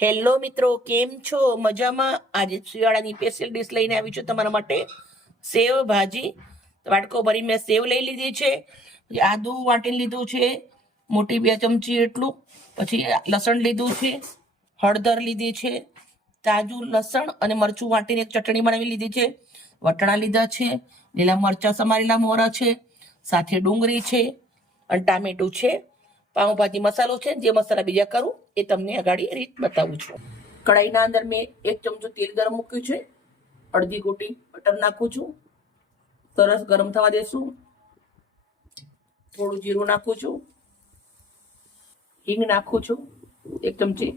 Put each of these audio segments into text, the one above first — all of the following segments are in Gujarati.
હેલો મિત્રો, કેમ છો? મજામાં? આજે શિયાળાની સ્પેશિયલ ડીશ લઈને આવી છું તમારા માટે, સેવ ભાજી. વાટકો ભરી મેં સેવ લઈ લીધી છે, પછી આદુ વાટી લીધું છે મોટી 2 ચમચી એટલું, પછી લસણ લીધું છે, હળદર લીધી છે, તાજું લસણ અને મરચું વાટીને એક ચટણી બનાવી લીધી છે, વટાણા લીધા છે, લીલા મરચાં સમારેલા મોરા છે, સાથે ડુંગળી છે અને ટામેટું છે. પાઉંભાજી મસાલો છે, જે મસાલા બીજા કરું એ તમને આગળ રીત બતાવું છું. કઢાઈના અંદર મેં 1 ચમચો તેલ ગરમ મૂક્યું છે, અડધી ગોટી બટર નાખું છું, સરસ ગરમ થવા દેશું. થોડું જીરું નાખું છું, હિંગ નાખું છું 1 ચમચી.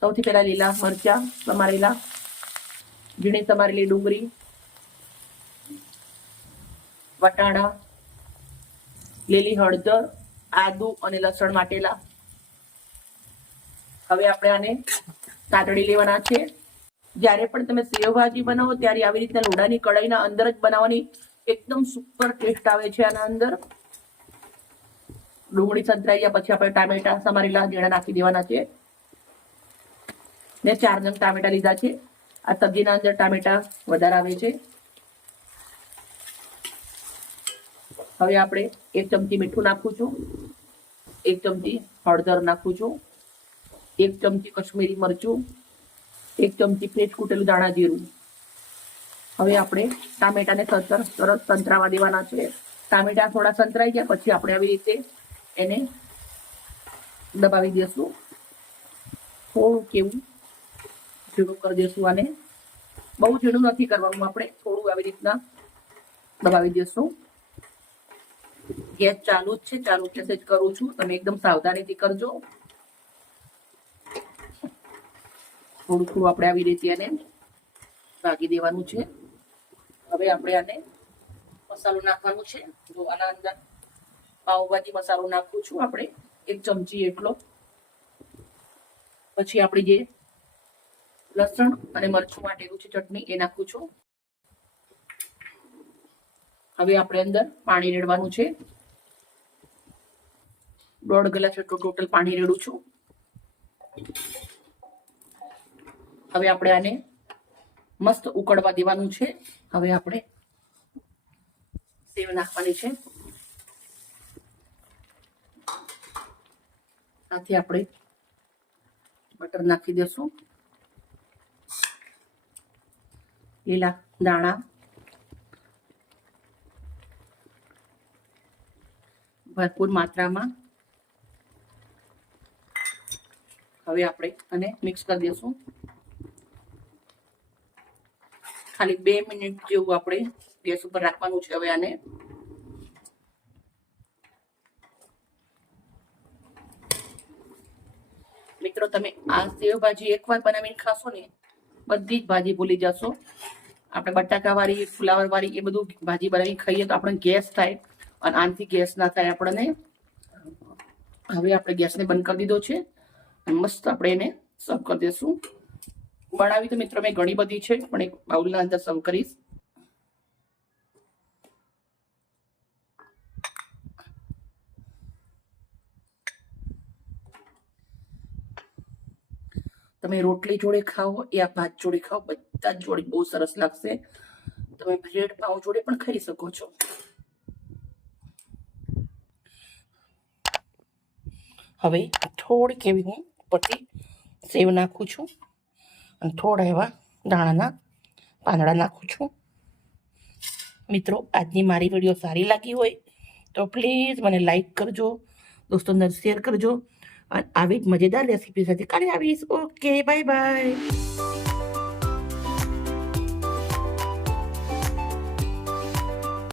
સૌથી પહેલા લીલા મરચા સમારેલા, ઝીણી સમારેલી ડુંગળી, વટાણા, લીલી હળદર, આદુ અને લસણ વાટેલા. હવે આપણે આને સાતળી લેવાના છે. જ્યારે પણ તમે સેવ ભાજી બનાવો ત્યારે આવી રીતના લોડાની કઢાઈના અંદર જ બનાવવાની, એકદમ સુપર ટેસ્ટ આવે છે આના અંદર. ડુંગળી સંતરાઈ ગયા પછી આપણે ટામેટા સમારેલા ઝીણા નાખી દેવાના છે. મેં 4 નંગ ટામેટા લીધા છે. આ સબ્જીના અંદર ટામેટા વધારે આવે છે. હવે આપણે 1 ચમચી મીઠું નાખું છું, 1 ચમચી હળદર નાખું છું, 1 ચમચી કશ્મીરી મરચું, 1 ચમચી ફ્રેશ કૂટેલું દાણા જીરું. હવે આપણે ટામેટાને સરસ સંતરાવા દેવાના છે. ટામેટા થોડા સંતરાઈ ગયા પછી આપણે આવી રીતે એને દબાવી દઈશું. થોડું કેવું ઝીણું કરી દઈશું આને. બહુ ઝીણું નથી કરવાનું, આપણે થોડું આવી રીતના દબાવી દઈશું. ગેસ ચાલુ જ છે, ચાલુ ગેસે જ કરું છું, તમે એકદમ સાવધાનીથી કરજો. થોડું આપણે આવી રીતે એને ભાગી દેવાનું છે. હવે આપણે આને મસાલો નાખવાનું છે. જો આના અંદર પાવભાજી મસાલો નાખું છું આપણે 1 ચમચી એટલો. પછી આપણી જે લસણ અને મરચું વાટેલું છે ચટણી એ નાખું છું. હવે આપણે અંદર પાણી રેડવાનું છે. 1.5 ગ્લાસ જેટલું ટોટલ પાણી રેડું છું. હવે આપણે આને મસ્ત ઉકળવા દેવાનું છે. હવે આપણે સેવ નાખવાની છે. સાથે આપણે બટર નાખી દેશું, લીલા દાણા, ભરપૂર માત્રામાં. હવે આપણે આને મિક્સ કરી દઈશું. ખાલી 2 મિનિટ જેવું આપણે ગેસ ઉપર રાખવાનું છે. હવે આને મિત્રો, તમે આ સેવ ભાજી એકવાર બનાવીને ખાશો ને, બધી જ ભાજી ભૂલી જશો. આપણે બટાકા વાળી, ફુલાવર વાળી એ બધું ભાજી બનાવી ખાઈએ તો આપણે ગેસ થાય, અને આનાથી ગેસ ના થાય આપણને. હવે આપણે ગેસને બંધ કરી દીધો છે. મસ્ત આપણે એને સર્વ કરી દઈશું. બનાવી તો મિત્રો મેં ઘણી બધી છે, પણ એક બાઉલના અંદર સર્વ કરીશ. તમે રોટલી જોડે ખાઓ યા ભાત જોડે ખાઓ, બધા જ જોડે બહુ સરસ લાગશે. તમે બ્રેડ પાઉં જોડે પણ ખાઈ શકો છો. હવે થોડીક એવી હું ઉપરથી સેવ નાખું છું અને થોડા એવા દાણાના પાંદડા નાખું છું. મિત્રો, આજની મારી વિડીયો સારી લાગી હોય તો પ્લીઝ મને લાઈક કરજો, દોસ્તોને શેર કરજો, અને આવી જ મજેદાર રેસીપી સાથે કાલે આવીશ. Okay, bye bye.